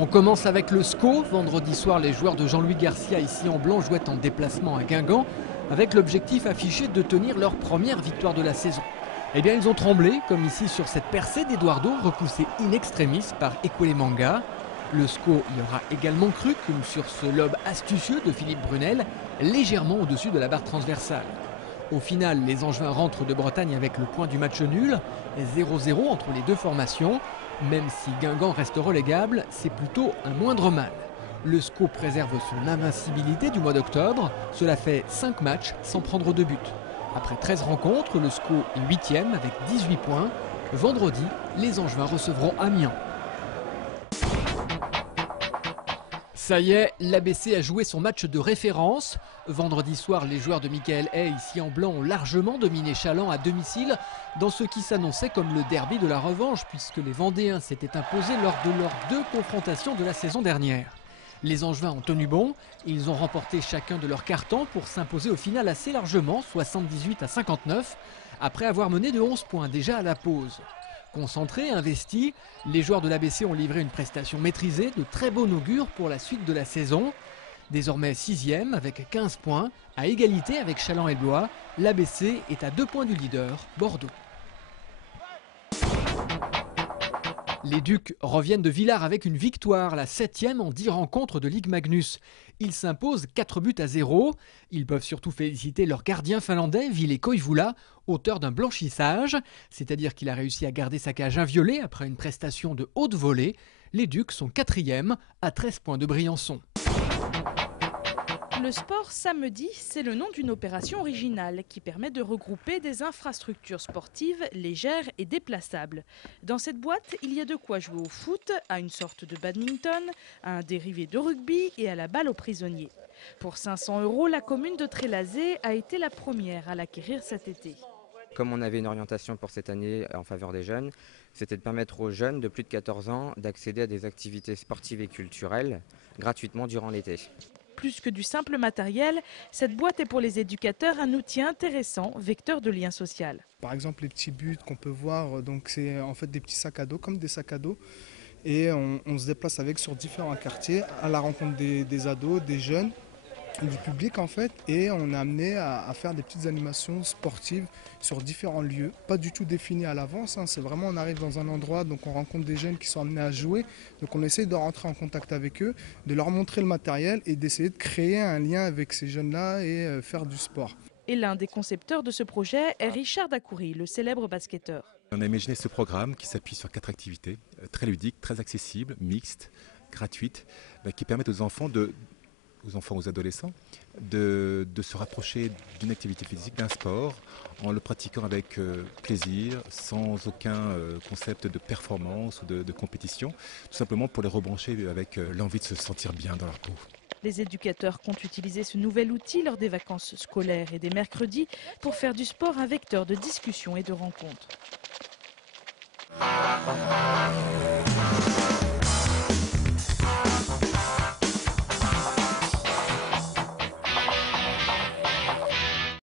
On commence avec le SCO. Vendredi soir, les joueurs de Jean-Louis Garcia, ici en blanc, jouaient en déplacement à Guingamp, avec l'objectif affiché de tenir leur première victoire de la saison. Eh bien, ils ont tremblé, comme ici sur cette percée d'Eduardo, repoussée in extremis par Ekwelemanga. Le SCO y aura également cru, comme sur ce lob astucieux de Philippe Brunel, légèrement au-dessus de la barre transversale. Au final, les Angevins rentrent de Bretagne avec le point du match nul, 0-0 entre les deux formations. Même si Guingamp reste relégable, c'est plutôt un moindre mal. Le SCO préserve son invincibilité du mois d'octobre. Cela fait 5 matchs sans prendre de but. Après 13 rencontres, le SCO est 8e avec 18 points. Vendredi, les Angevins recevront Amiens. Ça y est, l'ABC a joué son match de référence. Vendredi soir, les joueurs de Michael Hay, ici en blanc, ont largement dominé Challans à domicile dans ce qui s'annonçait comme le derby de la revanche, puisque les Vendéens s'étaient imposés lors de leurs 2 confrontations de la saison dernière. Les Angevins ont tenu bon, ils ont remporté chacun de leurs cartons pour s'imposer au final assez largement, 78-59, après avoir mené de 11 points déjà à la pause. Concentrés, investis, les joueurs de l'ABC ont livré une prestation maîtrisée de très bon augure pour la suite de la saison. Désormais 6e avec 15 points, à égalité avec Challans et Blois, l'ABC est à 2 points du leader, Bordeaux. Les Ducs reviennent de Villars avec une victoire, la 7e en 10 rencontres de Ligue Magnus. Ils s'imposent 4-0. Ils peuvent surtout féliciter leur gardien finlandais, Ville Koivula, auteur d'un blanchissage, c'est-à-dire qu'il a réussi à garder sa cage inviolée après une prestation de haute volée. Les Ducs sont 4e à 13 points de Briançon. Le sport samedi, c'est le nom d'une opération originale qui permet de regrouper des infrastructures sportives légères et déplaçables. Dans cette boîte, il y a de quoi jouer au foot, à une sorte de badminton, à un dérivé de rugby et à la balle aux prisonniers. Pour 500 €, la commune de Trélazé a été la première à l'acquérir cet été. Comme on avait une orientation pour cette année en faveur des jeunes, c'était de permettre aux jeunes de plus de 14 ans d'accéder à des activités sportives et culturelles gratuitement durant l'été. Plus que du simple matériel, cette boîte est pour les éducateurs un outil intéressant, vecteur de lien social. Par exemple, les petits buts qu'on peut voir, donc c'est en fait des petits sacs à dos, comme des sacs à dos. Et on se déplace avec sur différents quartiers à la rencontre des ados, des jeunes, du public en fait. Et on est amené à faire des petites animations sportives sur différents lieux, pas du tout définis à l'avance. C'est vraiment, on arrive dans un endroit, donc on rencontre des jeunes qui sont amenés à jouer. Donc on essaye de rentrer en contact avec eux, de leur montrer le matériel et d'essayer de créer un lien avec ces jeunes-là et faire du sport. Et l'un des concepteurs de ce projet est Richard Dacoury, le célèbre basketteur. On a imaginé ce programme qui s'appuie sur 4 activités, très ludiques, très accessibles, mixtes, gratuites, qui permettent aux enfants, aux adolescents, de se rapprocher d'une activité physique, d'un sport, en le pratiquant avec plaisir, sans aucun concept de performance ou de compétition, tout simplement pour les rebrancher avec l'envie de se sentir bien dans leur peau. Les éducateurs comptent utiliser ce nouvel outil lors des vacances scolaires et des mercredis pour faire du sport un vecteur de discussion et de rencontre.